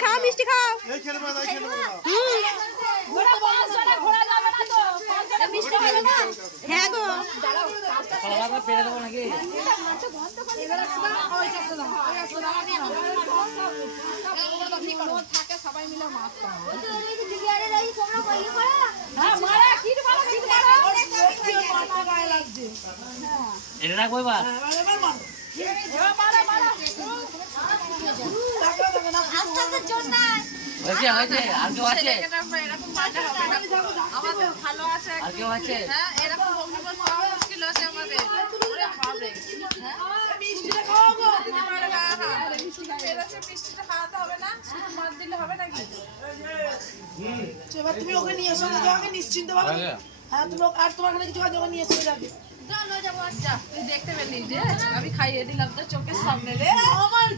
খাও মিষ্টি খাও। হ্যাঁ গো সবাই মিলে মাছ এটা রাখবো এবার হয়েছে আর কেউ আছে আমাদের ভালো আছে আর কেউ আছে হ্যাঁ এরকম অগ্নিপথ পাওয়া মুশকিল আছে আমাদের ওরে বাপরে মিষ্টিটা খাওয়া গো মিষ্টিটা খাওয়াতে হবে না শুধু মাছ দিলে হবে নাকি এবার তুমি ওকে নিয়ে এসো তোমাকে নিশ্চিন্ত ভাবে হ্যাঁ তুমি আর তোমার এখানে কিছু কাজ নিয়ে এসে যাবে চলো যাবো আচ্ছা তুই দেখতে পেলি যে আমি খাইয়ে দিলাম তো চোখের সামনে রে আমার